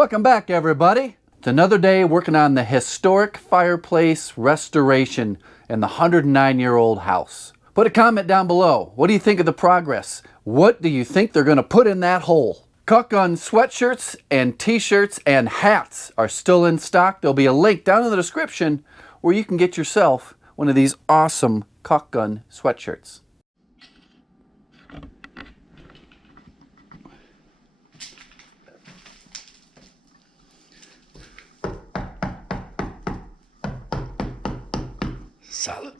Welcome back, everybody. It's another day working on the historic fireplace restoration in the 109-year-old house. Put a comment down below. What do you think of the progress? What do you think they're going to put in that hole? Caulk gun sweatshirts and t-shirts and hats are still in stock. There'll be a link down in the description where you can get yourself one of these awesome caulk gun sweatshirts. Solid.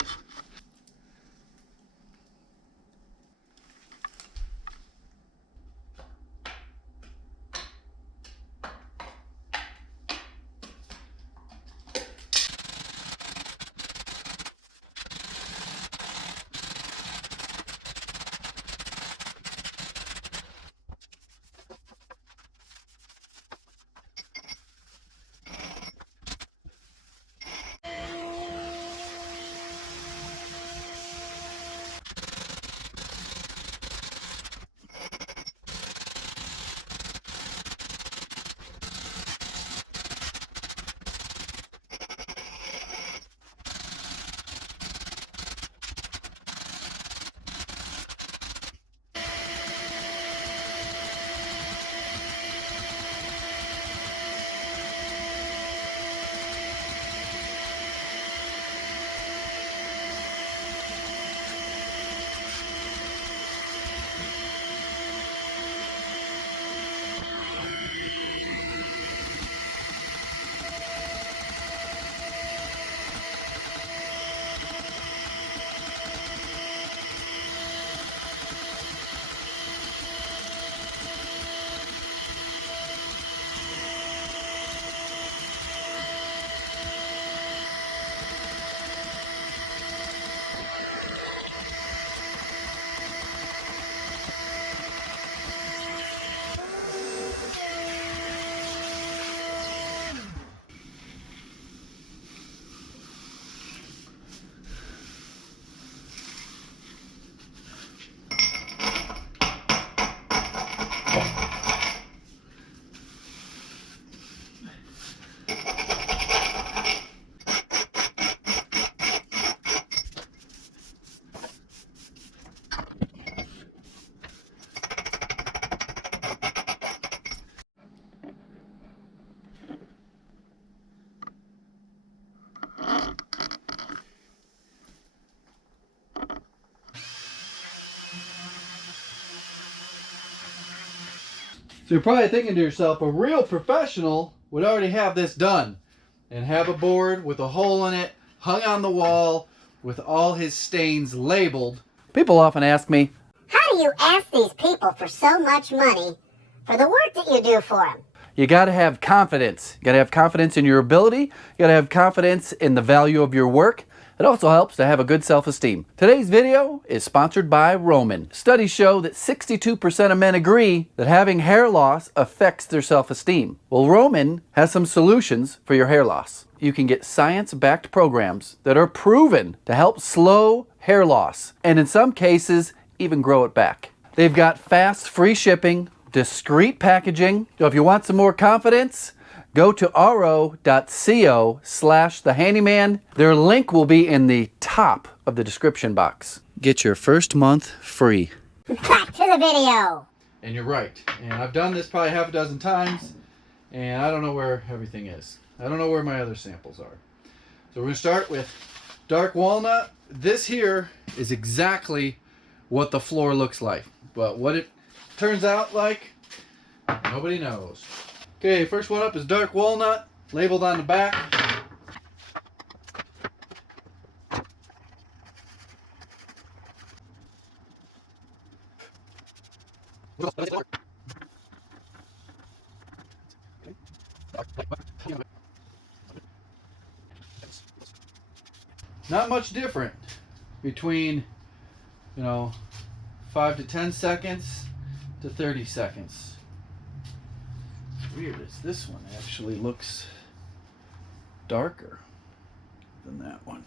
So you're probably thinking to yourself, a real professional would already have this done and have a board with a hole in it hung on the wall with all his stains labeled. People often ask me, how do you ask these people for so much money for the work that you do for them? You got to have confidence. You got to have confidence in your ability. You got to have confidence in the value of your work. It also helps to have a good self-esteem. Today's video is sponsored by Roman. Studies show that 62% of men agree that having hair loss affects their self-esteem. Well, Roman has some solutions for your hair loss. You can get science-backed programs that are proven to help slow hair loss, and in some cases, even grow it back. They've got fast, free shipping, discreet packaging. So if you want some more confidence, go to ro.co/thehandyman. Their link will be in the top of the description box. Get your first month free. Back to the video. And you're right. And I've done this probably half a dozen times, and I don't know where everything is. I don't know where my other samples are. So we're going to start with dark walnut. This here is exactly what the floor looks like. But what it turns out like, nobody knows. Okay, first one up is dark walnut, labeled on the back. Not much different between, 5 to 10 seconds to 30 seconds. Weird is this one actually looks darker than that one.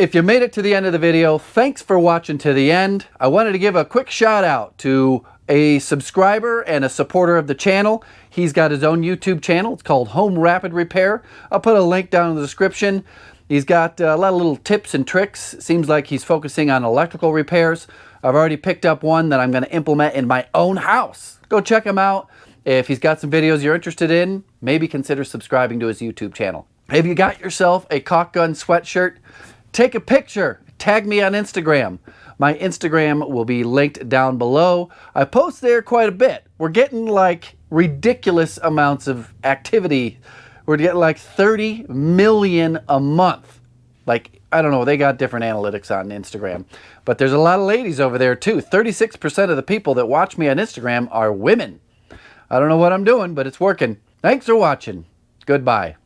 If you made it to the end of the video, thanks for watching to the end. I wanted to give a quick shout out to a subscriber and a supporter of the channel. He's got his own YouTube channel. It's called Home Rapid Repair. I'll put a link down in the description. He's got a lot of little tips and tricks. Seems like he's focusing on electrical repairs. I've already picked up one that I'm going to implement in my own house. Go check him out. If he's got some videos you're interested in, maybe consider subscribing to his YouTube channel. If you got yourself a caulk gun sweatshirt, take a picture. Tag me on Instagram. My Instagram will be linked down below. I post there quite a bit. We're getting like ridiculous amounts of activity. We're getting like 30 million a month. Like, I don't know, they got different analytics on Instagram. But there's a lot of ladies over there too. 36% of the people that watch me on Instagram are women. I don't know what I'm doing, but it's working. Thanks for watching. Goodbye.